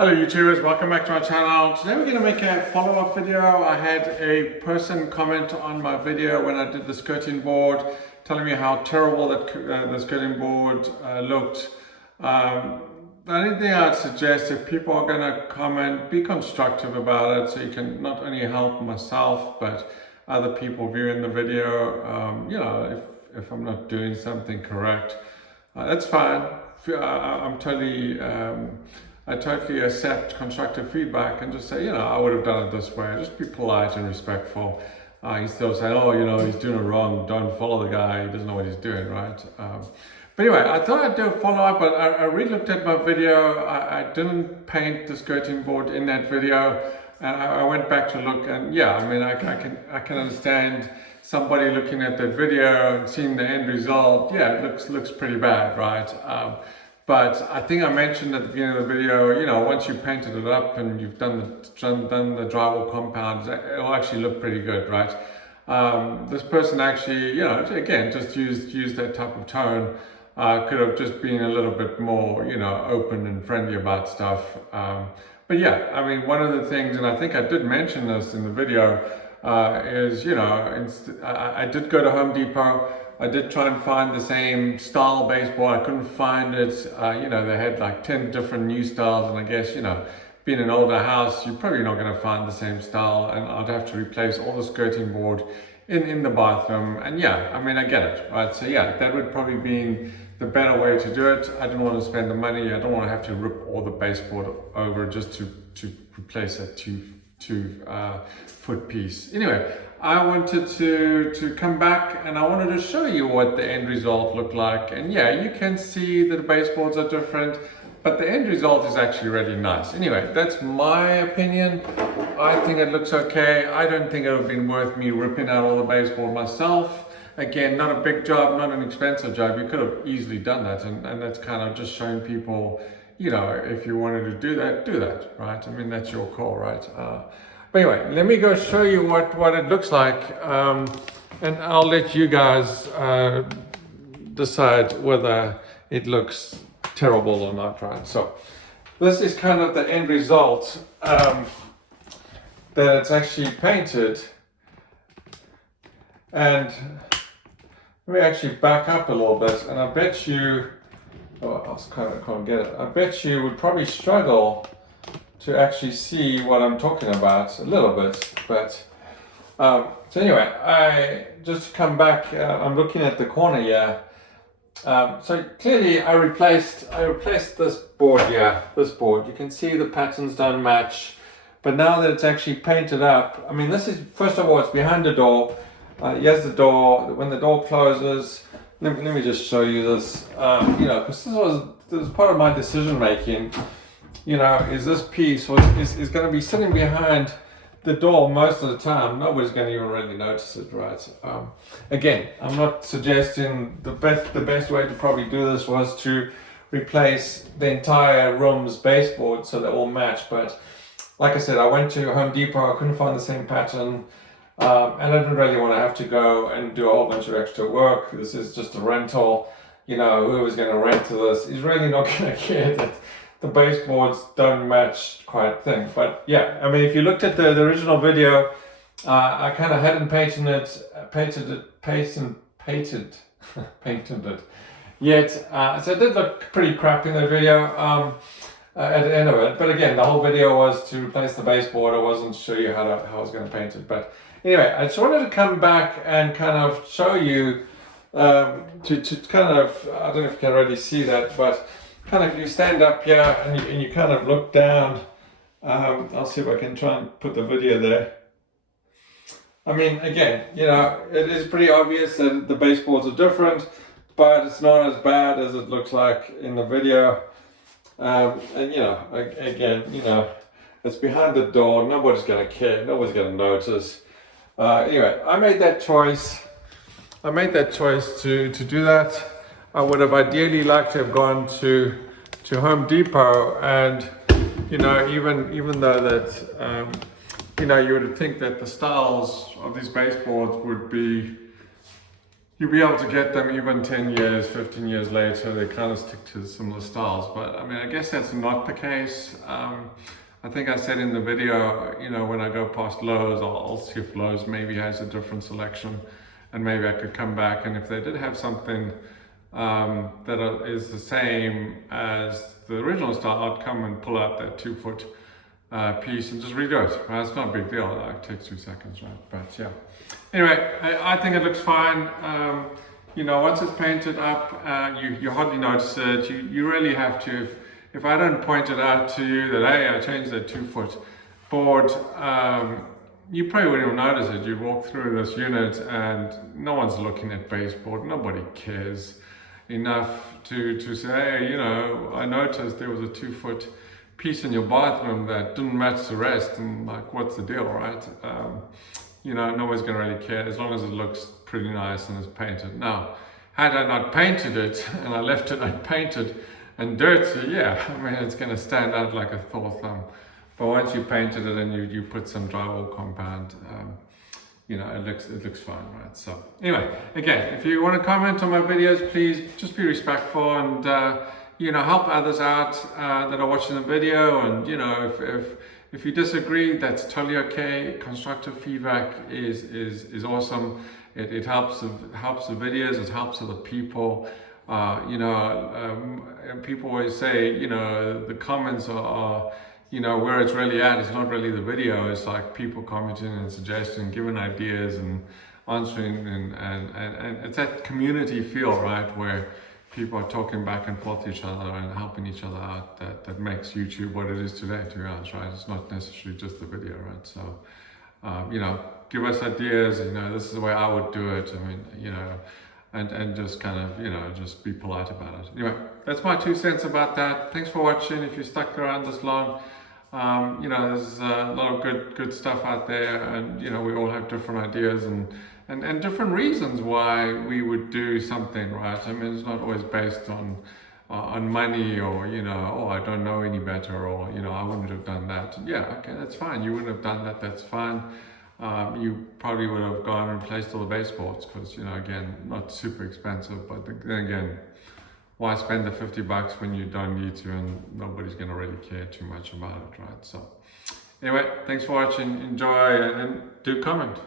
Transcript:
Hello YouTubers, welcome back to my channel. Today we're going to make a follow-up video. I had a person comment on my video when I did the skirting board, telling me how terrible that the skirting board looked. The only thing I'd suggest, if people are going to comment, be constructive about it so you can not only help myself but other people viewing the video. You know, if I'm not doing something correct, that's fine. I totally accept constructive feedback and just say, you know, I would have done it this way. Just be polite and respectful. Instead of saying, oh, you know, he's doing it wrong, don't follow the guy, he doesn't know what he's doing, right? But anyway, I thought I'd do a follow-up, but I re-looked at my video. I didn't paint the skirting board in that video, and I went back to look, and yeah, I mean, I can understand somebody looking at that video and seeing the end result. Yeah, it looks pretty bad, right? But I think I mentioned at the beginning of the video, you know, once you've painted it up and you've done the drywall compounds, it'll actually look pretty good, right? This person actually, you know, again, just used that type of tone. Could have just been a little bit more, you know, open and friendly about stuff. But yeah, I mean, one of the things, and I think I did mention this in the video, is, you know, I did go to Home Depot. I did try and find the same style baseboard. I couldn't find it. You know, they had like 10 different new styles, and I guess, you know, being an older house, you're probably not going to find the same style, and I'd have to replace all the skirting board in the bathroom. And yeah, I mean, I get it, right? So yeah, that would probably be the better way to do it. I didn't want to spend the money. I don't want to have to rip all the baseboard over just to replace a two foot piece. Anyway, I wanted to come back and I wanted to show you what the end result looked like. And yeah, you can see that the baseboards are different, but the end result is actually really nice. Anyway, that's my opinion. I think it looks okay. I don't think it would have been worth me ripping out all the baseboard myself. Again, not a big job, not an expensive job. You could have easily done that, and that's kind of just showing people, you know, if you wanted to do that, right? I mean, that's your call, right? But anyway, let me go show you what it looks like, and I'll let you guys decide whether it looks terrible or not, right? So this is kind of the end result, that it's actually painted. And let me actually back up a little bit, and I bet you, oh, I can't get it. I bet you would probably struggle to actually see what I'm talking about a little bit, but so anyway, I just come back. I'm looking at the corner here. So clearly, I replaced this board here. This board, you can see the patterns don't match, but now that it's actually painted up, I mean, this is, first of all, it's behind the door. Here's the door. When the door closes, let me just show you this. You know, because this was part of my decision making. You know, is this piece is going to be sitting behind the door most of the time. Nobody's going to even really notice it, right? Again, I'm not suggesting the best way to probably do this was to replace the entire room's baseboard so they all match. But like I said, I went to Home Depot. I couldn't find the same pattern. And I didn't really want to have to go and do a whole bunch of extra work. This is just a rental. You know, whoever's going to rent to this is really not going to care that the baseboards don't match quite thing. But yeah, I mean, if you looked at the original video, I kind of hadn't painted it yet. So it did look pretty crap in the video at the end of it. But again, the whole video was to replace the baseboard. I wasn't show you how I was going to paint it. But anyway, I just wanted to come back and kind of show you, to kind of, I don't know if you can already see that, but kind of you stand up here and you kind of look down. I'll see if I can try and put the video there. I mean, again, you know, it is pretty obvious that the baseboards are different, but it's not as bad as it looks like in the video. And you know, again, you know, it's behind the door. Nobody's going to care. Nobody's going to notice. Anyway, I made that choice. To do that. I would have ideally liked to have gone to Home Depot, and you know, even though that you know, you would think that the styles of these baseboards would be, you'll be able to get them even 10 years, 15 years later. They kind of stick to similar styles, but I mean, I guess that's not the case. I think I said in the video, you know, when I go past Lowe's, I'll see if Lowe's maybe has a different selection, and maybe I could come back, and if they did have something that is the same as the original style, I'd come and pull out that 2-foot piece and just redo it. Right? It's not a big deal. It takes 2 seconds, right? But yeah. Anyway, I think it looks fine. You know, once it's painted up, you hardly notice it. You really have to. If I don't point it out to you that, hey, I changed that 2-foot board, you probably wouldn't even notice it. You'd walk through this unit and no one's looking at baseboard. Nobody cares enough to say, hey, you know, I noticed there was a 2-foot piece in your bathroom that didn't match the rest, and like, what's the deal, right? You know, nobody's gonna really care as long as it looks pretty nice and is painted. Now, had I not painted it and I left it unpainted and dirty, yeah, I mean, it's gonna stand out like a sore thumb. But once you painted it and you put some drywall compound, you know, it looks fine, right? So anyway, again, if you want to comment on my videos, please just be respectful and you know, help others out that are watching the video. And you know, if you disagree, that's totally okay. Constructive feedback is awesome. It helps the videos. It helps other people. You know, people always say, you know, the comments are you know, where it's really at. It's not really the video. It's like people commenting and suggesting, giving ideas and answering, and it's that community feel, right, where people are talking back and forth to each other and helping each other out, that makes YouTube what it is today, to be honest, right? It's not necessarily just the video, right? So, you know, give us ideas, you know, this is the way I would do it. I mean, you know, and just kind of, you know, just be polite about it. Anyway, that's my 2 cents about that. Thanks for watching. If you stuck around this long, you know, there's a lot of good stuff out there, and you know, we all have different ideas and different reasons why we would do something, right? I mean, it's not always based on money, or you know, oh, I don't know any better, or you know, I wouldn't have done that. Yeah, okay, that's fine. You wouldn't have done that. That's fine. You probably would have gone and replaced all the baseboards because, you know, again, not super expensive, but then again, why spend the $50 when you don't need to, and nobody's going to really care too much about it, right? So anyway, thanks for watching. Enjoy, and do comment.